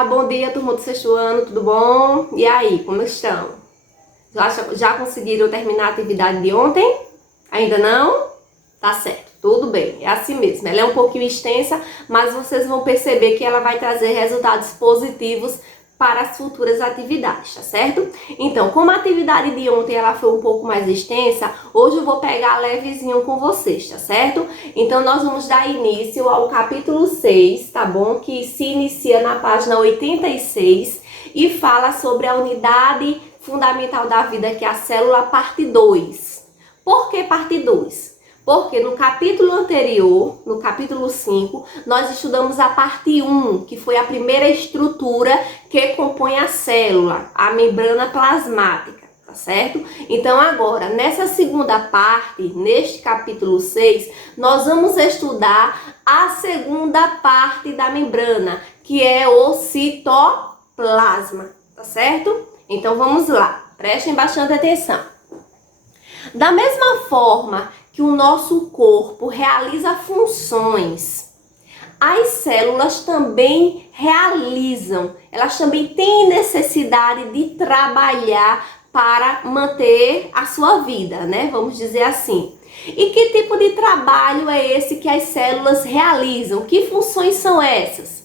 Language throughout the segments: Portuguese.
Olá, bom dia, turma do sexto ano, tudo bom? E aí, como estão? Já conseguiram terminar a atividade de ontem? Ainda não? Tá certo, tudo bem, é assim mesmo. Ela é um pouquinho extensa, mas vocês vão perceber que ela vai trazer resultados positivos para as futuras atividades, tá certo? Então, como a atividade de ontem ela foi um pouco mais extensa, hoje eu vou pegar levezinho com vocês, tá certo? Então, nós vamos dar início ao capítulo 6, tá bom? Que se inicia na página 86 e fala sobre a unidade fundamental da vida, que é a célula, parte 2. Por que parte 2? Porque no capítulo anterior, no capítulo 5, nós estudamos a parte 1, que foi a primeira estrutura que compõe a célula, a membrana plasmática, tá certo? Então agora, nessa segunda parte, neste capítulo 6, nós vamos estudar a segunda parte da membrana, que é o citoplasma, tá certo? Então vamos lá, prestem bastante atenção. Da mesma forma que o nosso corpo realiza funções, as células também realizam, elas também têm necessidade de trabalhar para manter a sua vida, né? Vamos dizer assim. E que tipo de trabalho é esse que as células realizam? Que funções são essas?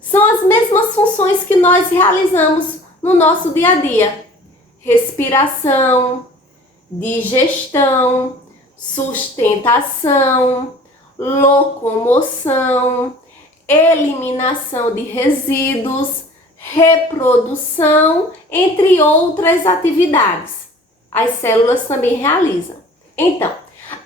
São as mesmas funções que nós realizamos no nosso dia a dia: respiração, digestão, sustentação, locomoção, eliminação de resíduos, reprodução, entre outras atividades. As células também realizam. Então,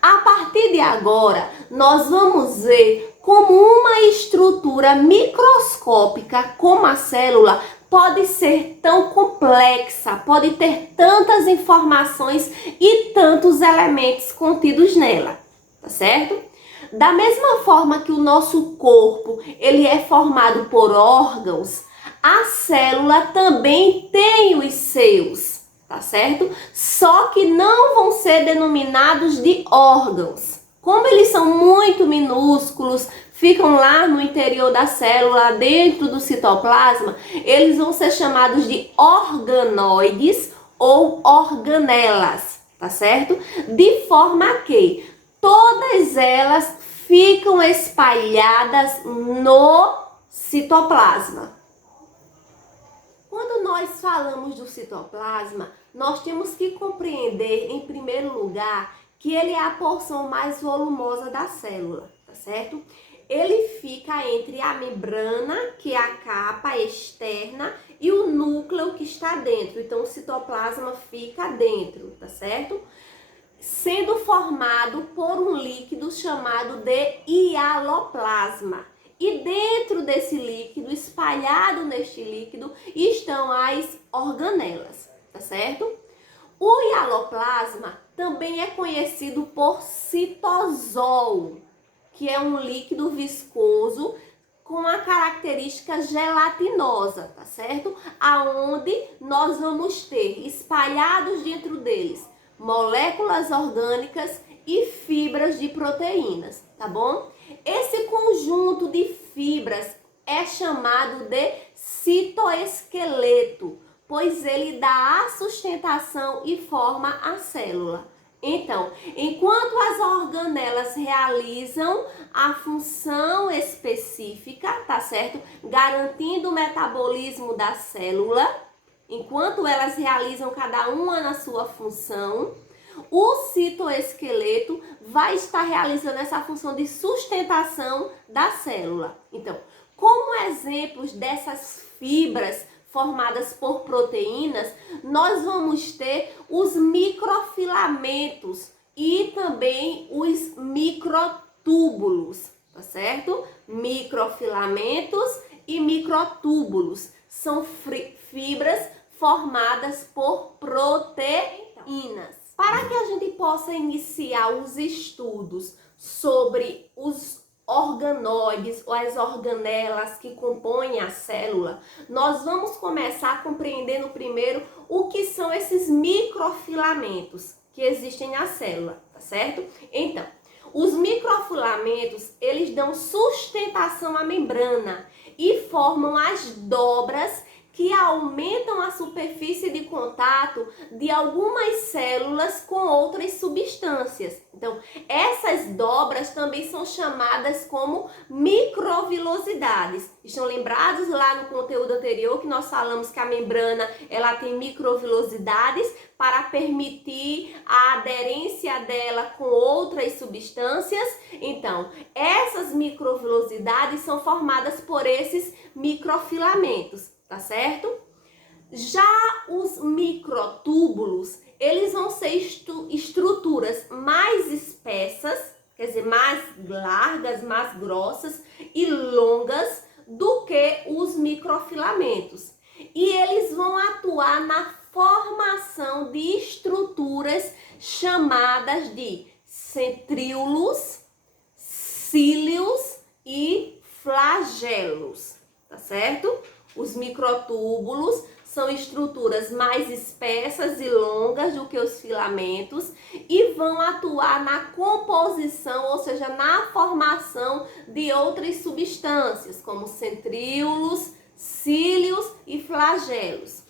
a partir de agora, nós vamos ver como uma estrutura microscópica como a célula pode ser tão complexa, pode ter tantas informações e tantos elementos contidos nela, tá certo? Da mesma forma que o nosso corpo, ele é formado por órgãos, a célula também tem os seus, tá certo? Só que não vão ser denominados de órgãos. Como eles são muito minúsculos, ficam lá no interior da célula, dentro do citoplasma, eles vão ser chamados de organoides ou organelas, tá certo? De forma que todas elas ficam espalhadas no citoplasma. Quando nós falamos do citoplasma, nós temos que compreender, em primeiro lugar, que ele é a porção mais volumosa da célula, tá certo? Ele fica entre a membrana, que é a capa externa, e o núcleo que está dentro. Então, o citoplasma fica dentro, tá certo? Sendo formado por um líquido chamado de hialoplasma. E dentro desse líquido, espalhado neste líquido, estão as organelas, tá certo? O hialoplasma também é conhecido por citosol, que é um líquido viscoso com a característica gelatinosa, tá certo? Aonde nós vamos ter espalhados dentro deles moléculas orgânicas e fibras de proteínas, tá bom? Esse conjunto de fibras é chamado de citoesqueleto, pois ele dá a sustentação e forma a célula. Então, enquanto as organelas realizam a função específica, tá certo? Garantindo o metabolismo da célula, enquanto elas realizam cada uma na sua função, o citoesqueleto vai estar realizando essa função de sustentação da célula. Então, como exemplos dessas fibras formadas por proteínas, nós vamos ter os microfilamentos e também os microtúbulos, tá certo? Microfilamentos e microtúbulos são fibras formadas por proteínas. Para que a gente possa iniciar os estudos sobre os organoides ou as organelas que compõem a célula, nós vamos começar compreendendo primeiro o que são esses microfilamentos que existem na célula, tá certo? Então, Os microfilamentos, eles dão sustentação à membrana e formam as dobras que aumentam a superfície de contato de algumas células com outras substâncias. Então, essas dobras também são chamadas como microvilosidades. Estão lembrados lá no conteúdo anterior que nós falamos que a membrana ela tem microvilosidades para permitir a aderência dela com outras substâncias? Então, essas microvilosidades são formadas por esses microfilamentos. Tá certo? Já os microtúbulos, eles vão ser estruturas mais espessas, quer dizer, mais largas, mais grossas e longas do que os microfilamentos. E eles vão atuar na formação de estruturas chamadas de centríolos, cílios e flagelos, tá certo? Os microtúbulos são estruturas mais espessas e longas do que os filamentos e vão atuar na composição, ou seja, na formação de outras substâncias, como centríolos, cílios e flagelos.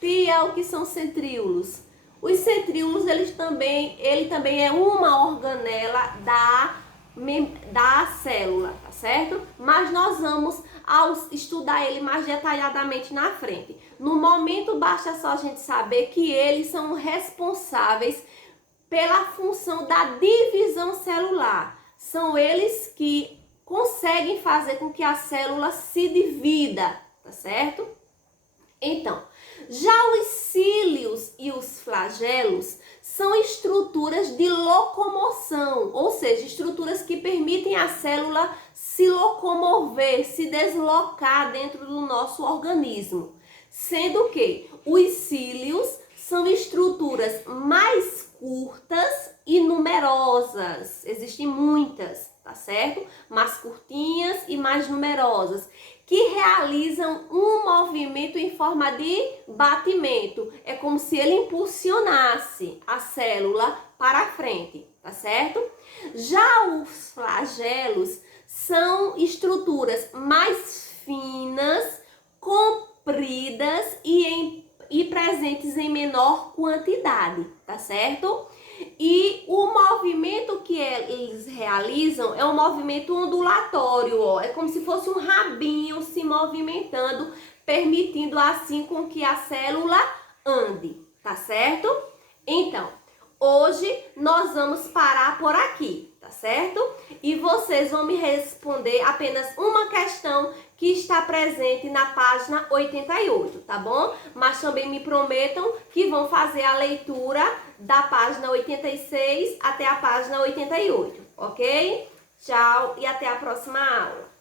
Tia, o que são centríolos? Os centríolos, ele também é uma organela da célula, tá certo? Mas nós vamos estudar ele mais detalhadamente na frente. No momento, basta só a gente saber que eles são responsáveis pela função da divisão celular. São eles que conseguem fazer com que a célula se divida, tá certo? Então, já os cílios e os flagelos são estruturas de locomoção, ou seja, estruturas que permitem a célula se locomover, se deslocar dentro do nosso organismo. Sendo que os cílios são estruturas mais curtas e numerosas. Existem muitas, tá certo? Mais curtinhas e mais numerosas, que realizam um movimento em forma de batimento. É como se ele impulsionasse a célula para frente, tá certo? Já os flagelos são estruturas mais finas, compridas e presentes em menor quantidade, tá certo? E o movimento que eles realizam é um movimento ondulatório, ó. É como se fosse um rabinho se movimentando, permitindo assim com que a célula ande, tá certo? Então, hoje nós vamos parar por aqui, tá certo? E vocês vão me responder apenas uma questão que está presente na página 88, tá bom? Mas também me prometam que vão fazer a leitura da página 86 até a página 88, ok? Tchau e até a próxima aula.